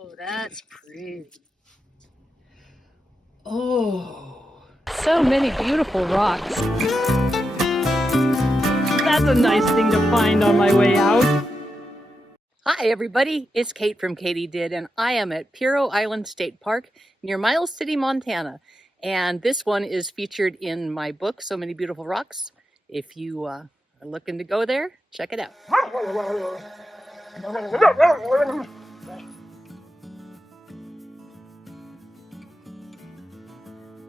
Oh, that's pretty. Oh, so many beautiful rocks. That's a nice thing to find on my way out. Hi everybody, it's Kate from KatyDid, and I am at Piero Island State Park near Miles City, Montana. And this one is featured in my book, So Many Beautiful Rocks. If you are looking to go there, check it out.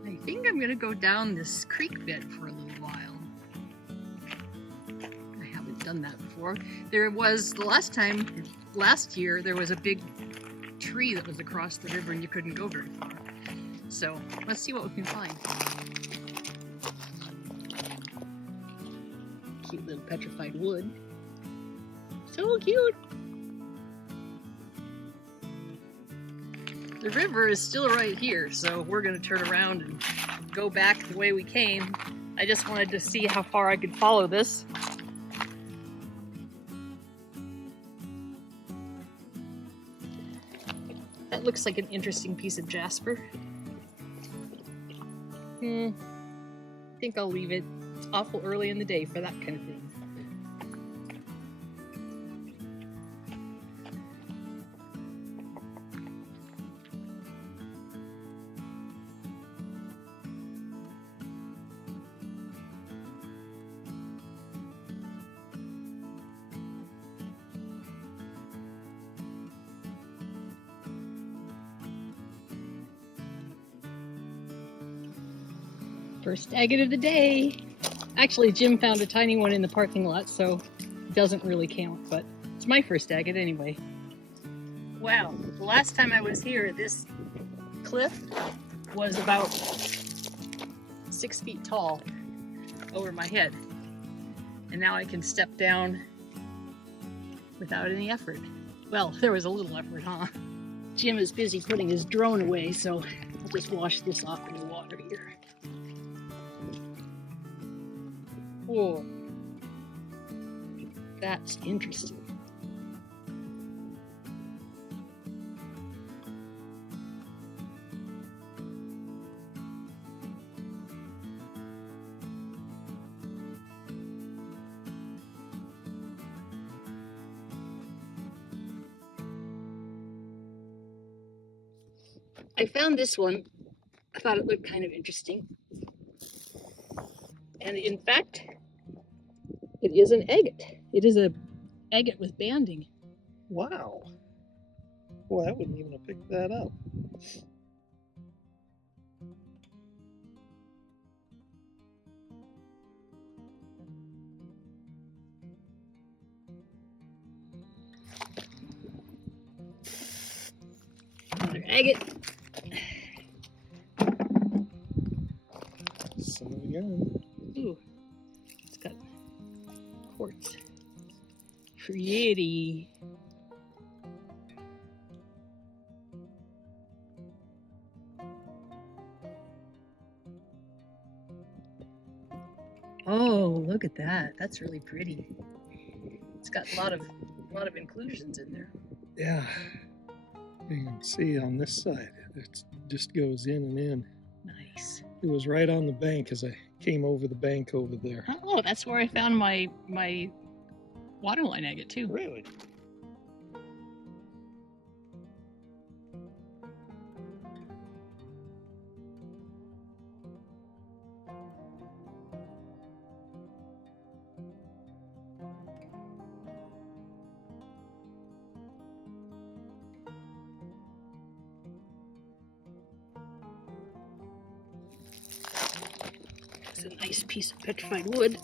I think I'm gonna go down this creek bed for a little while. I haven't done that before. There was, the last year, there was a big tree that was across the river and you couldn't go very far. So let's see what we can find. Cute little petrified wood. So cute! The river is still right here, so we're gonna turn around and go back the way we came. I just wanted to see how far I could follow this. That looks like an interesting piece of jasper. I think I'll leave it. It's awful early in the day for that kind of thing. First agate of the day. Actually, Jim found a tiny one in the parking lot, so it doesn't really count, but it's my first agate anyway. Wow, the last time I was here, this cliff was about 6 feet tall over my head. And now I can step down without any effort. Well, there was a little effort, huh? Jim is busy putting his drone away, so I'll just wash this off in the water here. Whoa, that's interesting. I found this one. I thought it looked kind of interesting. And in fact, it is an agate. It is a agate with banding. Wow. Boy, I wouldn't even have picked that up. Another agate. Some again. Ooh, it's got quartz. Pretty. Oh, look at that. That's really pretty. It's got a lot of inclusions in there. Yeah. You can see on this side, it just goes in and in. Nice. It was right on the bank as I came over the bank over there. Oh, that's where I found my waterline agate too. Really? It's a nice piece of petrified wood.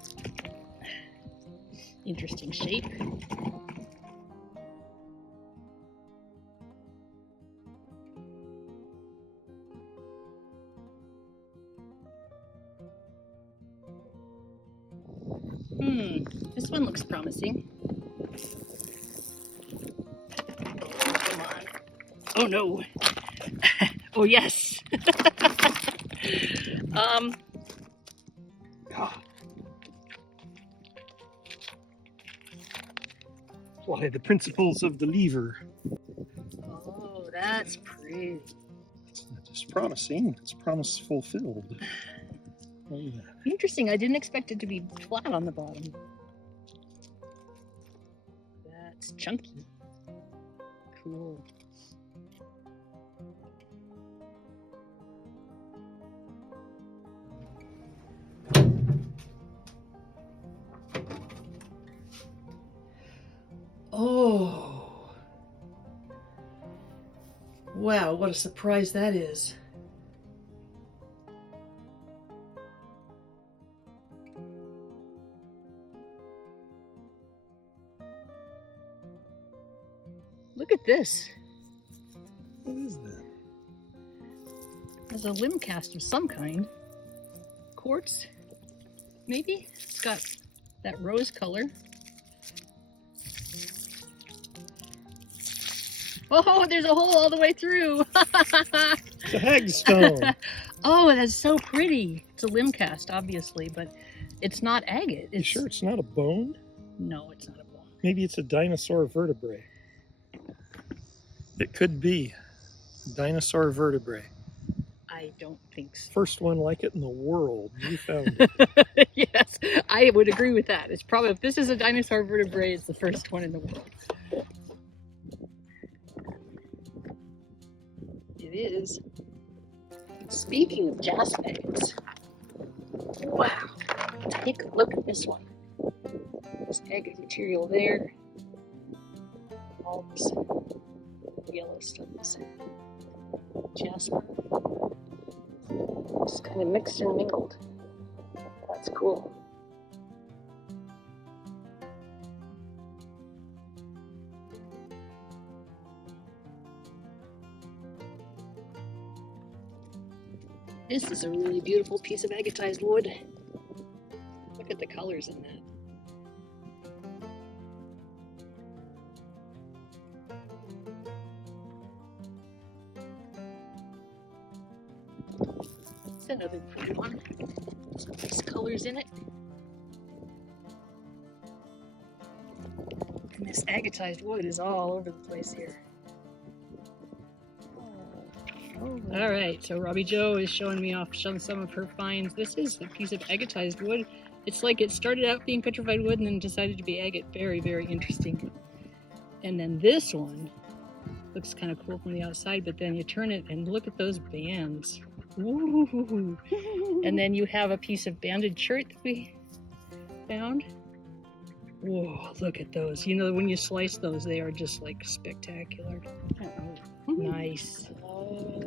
Interesting shape. This one looks promising. Come on. Oh no. Oh yes. Why, the principles of the lever. Oh, that's pretty. It's not just promising, it's promise fulfilled. Look at that. Interesting. I didn't expect it to be flat on the bottom. That's chunky. Cool. Oh. Wow, what a surprise that is. Look at this. What is that? There's a limb cast of some kind. Quartz, maybe? It's got that rose color. Oh, there's a hole all the way through. It's a hagstone. Oh, that's so pretty. It's a limb cast, obviously, but it's not agate. You sure it's not a bone? No, it's not a bone. Maybe it's a dinosaur vertebrae. It could be a dinosaur vertebrae. I don't think so. First one like it in the world. You found it. Yes, I would agree with that. It's probably, if this is a dinosaur vertebrae, it's the first one in the world. It is. Speaking of jaspis, wow, take a look at this one. There's agate material there. All this Yellowstone's jasper. Just kind of mixed and mingled. That's cool. This is a really beautiful piece of agatized wood. Look at the colors in that. It's another pretty one. Some nice colors in it. And this agatized wood is all over the place here. All right, so Robbie Jo is showing me off some of her finds. This is a piece of agatized wood. It's like it started out being petrified wood and then decided to be agate. Very, very interesting. And then this one looks kind of cool from the outside, but then you turn it and look at those bands. Ooh. And then you have a piece of banded shirt that we found. Whoa, look at those. You know, when you slice those, they are just like spectacular. Nice. Oh,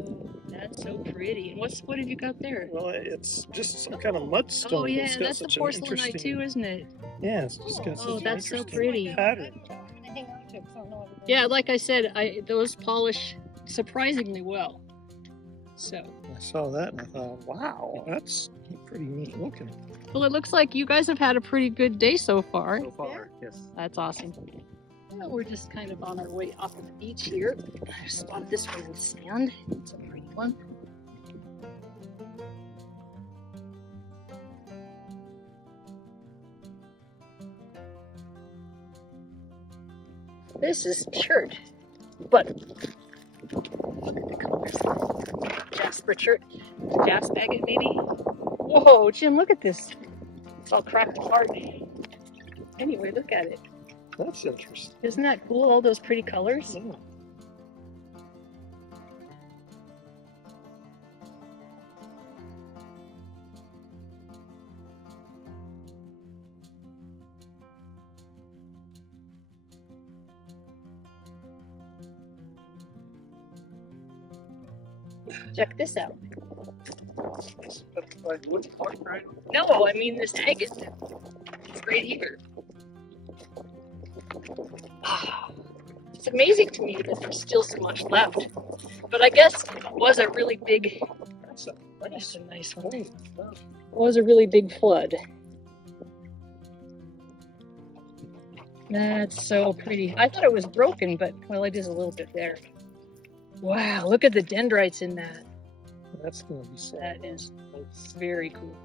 that's so pretty. And what have you got there? Well, it's just some kind of mudstone. Oh yeah, It's got that's the such an porcelainite interesting- too, isn't it? Yeah, it's just got such Oh, an that's so interesting pretty. pattern. Yeah, like I said, those polish surprisingly well. So. I saw that and I thought, wow, that's pretty neat looking. Well, it looks like you guys have had a pretty good day so far. So far, yes. That's awesome. Well, we're just kind of on our way off of the beach here. I spotted this one in sand. It's a pretty one. This is chert, but look at the colors. Jasper chert, jasp agate maybe. Whoa, Jim, look at this. It's all cracked apart. Anyway, look at it. That's interesting. Isn't that cool? All those pretty colors. Yeah. Check this out. No, I mean this agate. It's right here. It's amazing to me that there's still so much left. But I guess it was a really big. That's a nice one. It was a really big flood. That's so pretty. I thought it was broken, but well, it is a little bit there. Wow, look at the dendrites in that. That's going to be sad. That is very cool.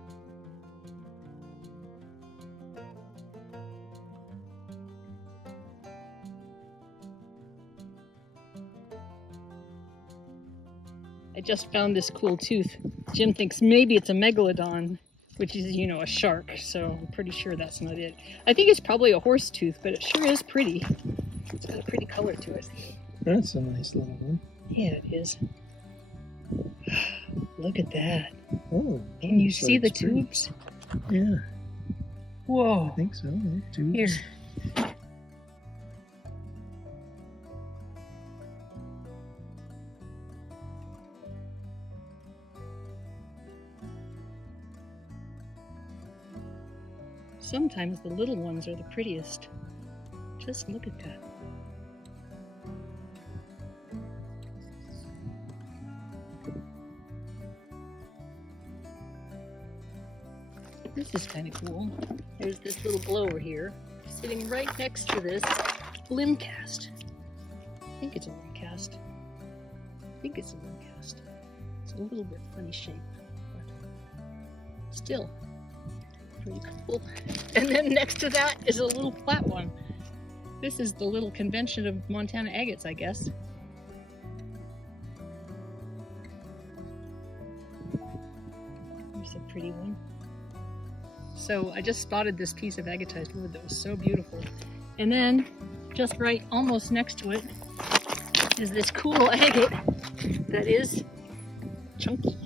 I just found this cool tooth. Jim thinks maybe it's a megalodon, which is, you know, a shark, so I'm pretty sure that's not it. I think it's probably a horse tooth, but it sure is pretty. It's got a pretty color to it. That's a nice little one. Yeah, it is. Look at that. Oh. Can you see the it's pretty. tubes? Yeah, Whoa. I think so. Yeah, tubes. Here. Sometimes the little ones are the prettiest. Just look at that. This is kind of cool. There's this little blower here, sitting right next to this limb cast. I think it's a limb cast. It's a little bit funny shape, but still pretty cool. And then next to that is a little flat one. This is the little convention of Montana agates, I guess. There's a pretty one. So I just spotted this piece of agatized wood that was so beautiful. And then just right almost next to it is this cool agate that is chunky.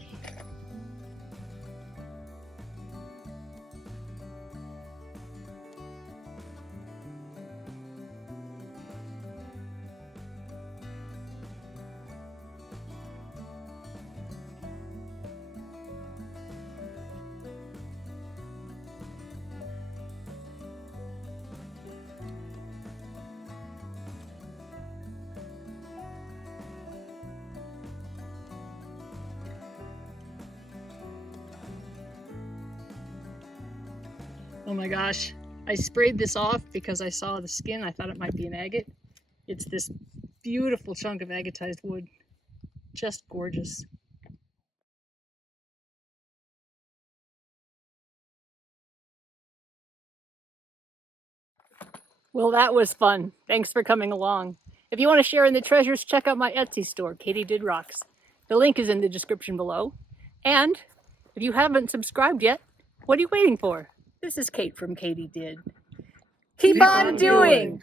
Oh my gosh, I sprayed this off because I saw the skin. I thought it might be an agate. It's this beautiful chunk of agatized wood. Just gorgeous. Well, that was fun. Thanks for coming along. If you want to share in the treasures, check out my Etsy store, KatyDid ROCKS. The link is in the description below. And if you haven't subscribed yet, what are you waiting for? This is Kate from KatyDid. Keep on doing!